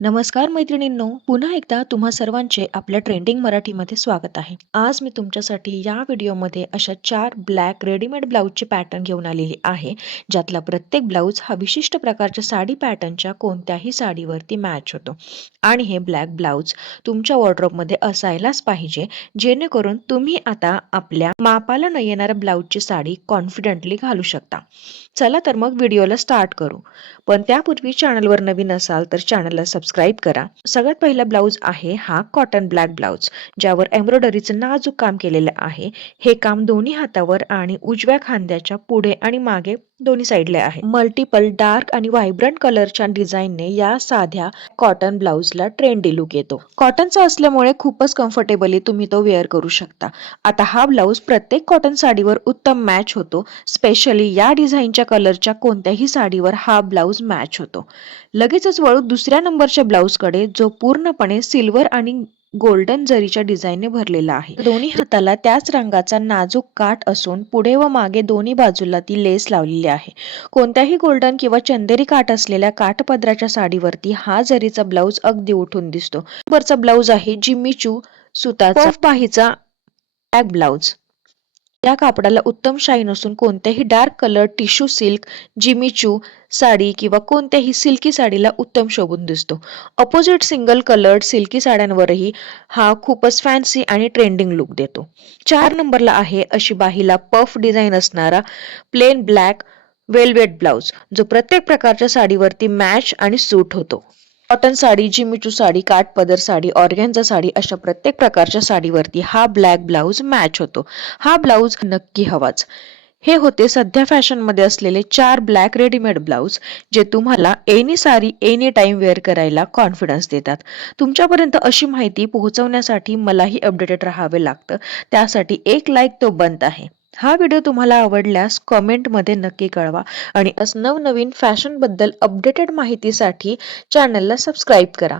नमस्कार मैत्रिणींनो, पुन्हा एकदा तुम्हा सर्वांचे आपल्या ट्रेंडिंग मराठीमध्ये स्वागत आहे. आज मी तुमच्यासाठी या व्हिडिओमध्ये अशा 4 ब्लॅक रेडीमेड ब्लाऊजचे पॅटर्न घेऊन आलेली आहे, ज्यातला प्रत्येक ब्लाऊज हा विशिष्ट प्रकारच्या साडी पॅटर्नच्या कोणत्याही साडीवरती मॅच होतो. आणि हे ब्लॅक ब्लाऊज तुमच्या वॉर्डरोबमध्ये असायलाच पाहिजे, जेणेकरून तुम्ही आता आपल्या मापाला न येणाऱ्या ब्लाऊजची साडी कॉन्फिडेंटली घालू शकता. चला तर मग व्हिडिओला स्टार्ट करू. पण त्यापूर्वी चॅनलवर नवीन असाल तर चॅनलला सबस्क्राईब करा. सगळ्यात पहिला ब्लाऊज आहे हा कॉटन ब्लॅक ब्लाऊज, ज्यावर एम्ब्रॉयडरीचं नाजूक काम केलेलं आहे. हे काम दोन्ही हातावर आणि उजव्या खांद्याच्या पुढे आणि मागे दोन्ही साईडला आहे. मल्टिपल डार्क आणि व्हायब्रंट कलरच्या डिझाईनने या साध्या कॉटन ब्लाऊजला ट्रेंडी लुक येतो. कॉटनचा असल्यामुळे खूपच कम्फर्टेबली तुम्ही तो वेअर करू शकता. आता हा ब्लाऊज प्रत्येक कॉटन साडीवर उत्तम मॅच होतो. स्पेशली या डिझाईनच्या कलरच्या कोणत्याही साडीवर हा ब्लाऊज मॅच होतो. लगेचच वळू दुसऱ्या नंबरच्या ब्लाऊजकडे, जो पूर्णपणे सिल्वर आणि गोल्डन जरीच्या डिझाईनने भरलेला आहे. दोन्ही हाताला त्याच रंगाचा नाजूक काठ असून पुढे व मागे दोन्ही बाजूला ती लेस लावलेली आहे. कोणत्याही गोल्डन किंवा चंदेरी काठ असलेल्या काठपदराच्या साडीवरती हा जरीचा ब्लाऊज अगदी उठून दिसतो. वरचा ब्लाऊज आहे जिम्मी चू सुताचा पफ बाहीचा ब्लॅक ब्लाऊज. या कापडाला उत्तम शाईन असून कोणत्याही dark colour tissue silk, Jimmy Choo sari किंवा कोणत्याही सिल्की साडीला उत्तम शोभून दिसतो. अपोजिट सिंगल कलर्ड सिल्की साड्यांवरही हा खूपच फॅन्सी आणि ट्रेंडिंग लुक देतो. 4 नंबरला आहे अशी बाहीला पफ डिझाईन असणारा प्लेन ब्लॅक वेल्वेट ब्लाऊज, जो प्रत्येक प्रकारच्या साडीवरती मॅच आणि सूट होतो. Cotton sari, Jimmy Choo sari, काठपदर sari, organza sari अशा प्रत्येक प्रकारच्या साडीवरती हा ब्लॅक ब्लाऊज मॅच होतो. हा ब्लाऊज नक्की हवाच. हे होते सध्या फॅशनमध्ये असलेले 4 ब्लॅक रेडीमेड ब्लाऊज, जे तुम्हाला any sari any time wear करायला कॉन्फिडन्स देतात. तुमच्यापर्यंत अशी माहिती पोहोचवण्यासाठी मलाही अपडेटेड राहावे लागतं. त्यासाठी एक लाईक तो बनत आहे. हा व्हिडिओ तुम्हाला आवडल्यास कॉमेंटमध्ये नक्की कळवा आणि नवनवीन फॅशनबद्दल अपडेटेड माहितीसाठी चॅनलला सबस्क्राईब करा.